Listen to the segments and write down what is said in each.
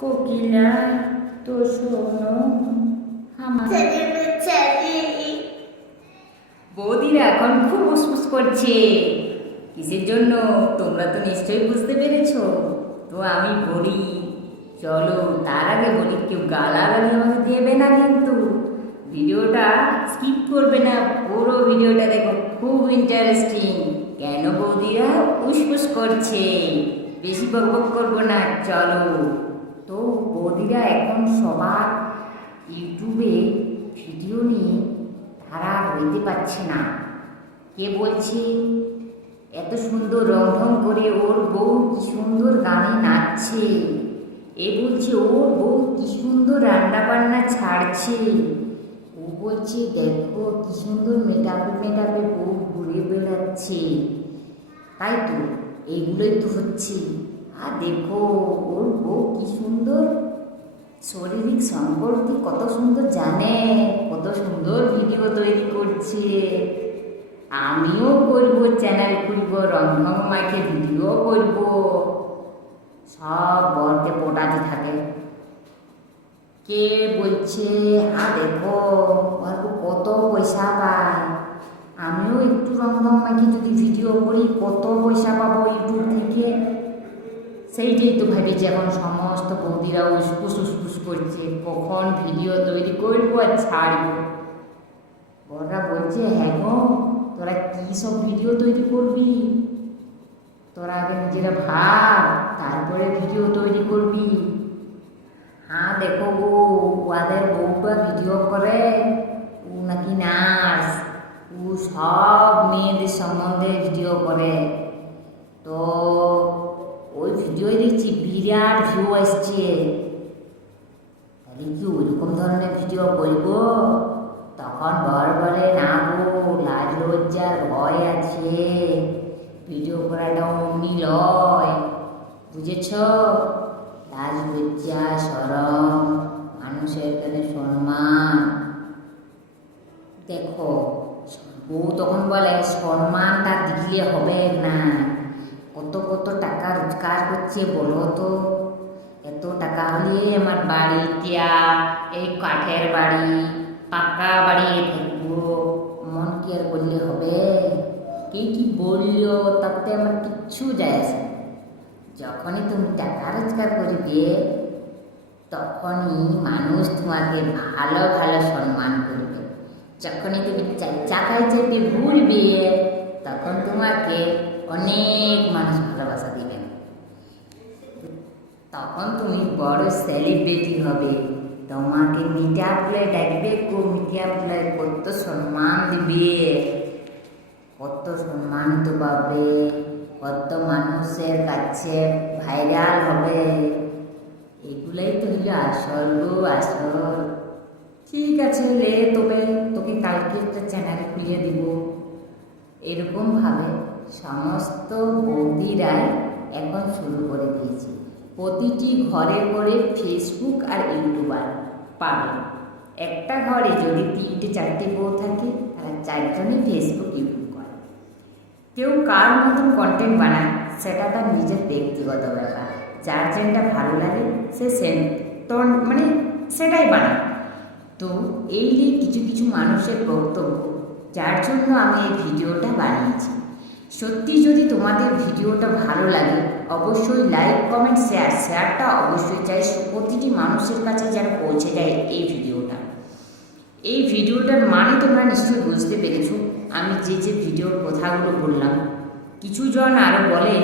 কোকিলা তো শোনো বৌদিরা এখন খুব উসপুস করছে। কিসের জন্য? তোমরা তো নিশ্চয়ই বুঝতে পেরেছ। তো আমি বলি চলো তার আগে বলি কেউ গালাগালি আমাকে দেবে না কিন্তু। ভিডিওটা স্কিপ করবে না। পুরো ভিডিওটা দেখো খুব ইন্টারেস্টিং কেন বৌদিরা উসপুস করছে? বেশি বকবক করব না চলো। বৌদিরা এখন সবার ইউটিউবে ভিডিও নিয়ে তারা হইতে পারছে না। কে বলছে? এত সুন্দর রং করে ওর বউ কি সুন্দর গানে নাচছে। এ বলছে, ওর বউ কি সুন্দর রান্না বান্না ছাড়ছে। ও বলছে, দেখো কি সুন্দর মেটাপে মেটাপে বউ ঘুরে বেড়াচ্ছে। তাই তো এইগুলোই তো হচ্ছে। আর দেখো, ওর বউ কি সুন্দর শারীরিক সম্পর্কে কত সুন্দর জানে, কত সুন্দর ভিডিও তৈরি করছে। আমিও করব চ্যানেল খুলব রংঢং মাইকে ভিডিও করব। সব বরকে পোটাতে থাকে। কে বলছে? আ, দেখো অল্প কত পয়সা পায়। আমিও একটু রংঢং মাইকে যদি ভিডিও করি, কত পয়সা পাবো ইউটিউব থেকে? সেইটাই তো ভেবেছি এখন সমস্ত বৌদিরা উসপুস উসপুস করছে। কখন ভিডিও তৈরি করব আর ছাড়বো? বড়রা বলছে হ্যাঁ গো, তোরা কী সব ভিডিও তৈরি করবি? তোরা আগে নিজেরা ভাব, তারপরে ভিডিও তৈরি করবি। হ্যাঁ দেখো গো ওদের বউটা ভিডিও করে, ও নাকি নার্স, ও সব মেয়েদের সম্বন্ধে ভিডিও করে। তো ভিডিও দেখছি, বিরাট ভিউ আসছে। তাহলে কি ওইরকম ধরনের ভিডিও করব? তখন বর বলে, না গো, লাজ লজ্জার ভয় আছে। ভিডিও করাটা অমনি লয়। বুঝেছ? লাজ লজ্জা সরম, মানুষের কাছে সম্মান। দেখো বউ তখন বলে, সম্মানটা দিলে হবে না। রোজগার করছে বলো তো? এত টাকা হলে আমার বাড়িটা এই কাঠের বাড়ি, পাকা বাড়ি থাকব মন কি আর করলে হবে? কে কি বলল তাতে আমার কিচ্ছু যায় আসে। যখনই তুমি টাকা রোজগার করবে, তখনই মানুষ তোমাকে ভালো ভালো সম্মান করবে। যখনই তুমি চাকায় চেপে ঘুরবে, তখন তোমাকে অনেক মানুষ ভালোবাসা দিবেন তখন তুমি বড় সেলিব্রিটি হবে। তোমাকে মিডিয়া বলে ডাকবে, কো মিডিয়া বলে কত সম্মান দিবে। কত সম্মান তো পাবে কত মানুষের কাছে ভাইরাল হবে। এগুলাই তো হলো আসল গো, আসল। ঠিক আছে রে, তবে তোকে কালকে একটা চ্যানেল খুলে দিব। এরকমভাবে সমস্ত বৌদিরাই এখন শুরু করে দিয়েছে। প্রতিটি ঘরে ঘরে ফেসবুক আর ইউটিউবার পাবে একটা ঘরে যদি তিনটে, চারটে বউ থাকে, তারা চারজনই ফেসবুক ইউটিউব করে। কেউ কার মতন কন্টেন্ট বানায়, সেটা তার নিজের ব্যক্তিগত ব্যাপার। যার যেটা ভালো লাগে, সে সেন মানে সেটাই বানায়। তো এই নিয়ে কিছু কিছু মানুষের বক্তব্য, যার জন্য আমি এই ভিডিওটা বানিয়েছি। সত্যি যদি তোমাদের ভিডিওটা ভালো লাগে অবশ্যই লাইক কমেন্ট শেয়ার শেয়ারটা অবশ্যই চাই। প্রতিটি মানুষের কাছে যেন পৌঁছে যায় এই ভিডিওটা। এই ভিডিওটার মানে তোমরা নিশ্চয়ই বুঝতে পেরেছ। আমি যে যে ভিডিওর কথাগুলো বললাম, কিছু জন আরও বলে,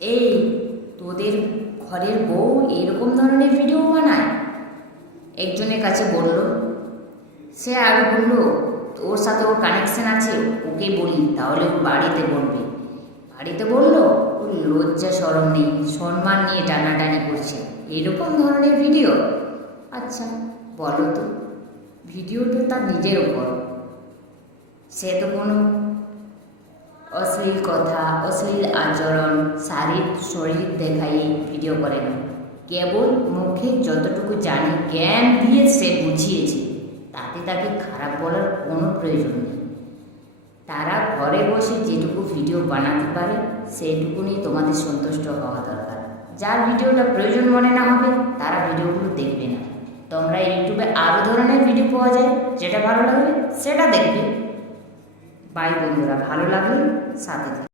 এই, তোদের ঘরের বউ এরকম ধরনের ভিডিও বানায়? একজনের কাছে বলল, সে আরও বলল ওর সাথে ওর কানেকশন আছে, ওকে বলি, তাহলে ও বাড়িতে বলবে। বাড়িতে বলল লজ্জা সরম নেই। সম্মান নিয়ে টানাটানি করছে। এরকম ধরনের ভিডিও? আচ্ছা বলো তো। ভিডিওটা তার নিজের ওপর সে তো কোনো অশ্লীল কথা, অশ্লীল আচরণ শারীর শরীর দেখাই ভিডিও করে না। কেবল মুখে যতটুকু জানে জ্ঞান দিয়ে সে বুঝিয়েছে, তাতে তাকে খারাপ বলার কোনো প্রয়োজন নেই। তারা ঘরে বসে যেটুকু ভিডিও বানাতে পারে, সেইটুকু নিয়ে তোমাদের সন্তুষ্ট হওয়া দরকার। যার ভিডিওটা প্রয়োজন মনে না হবে, তারা ভিডিওগুলো দেখবে না। তোমরা ইউটিউবে আরও ধরনের ভিডিও পাওয়া যায়, যেটা ভালো লাগবে, সেটা দেখবে। বাই বন্ধুরা, ভালো লাগলে সাথে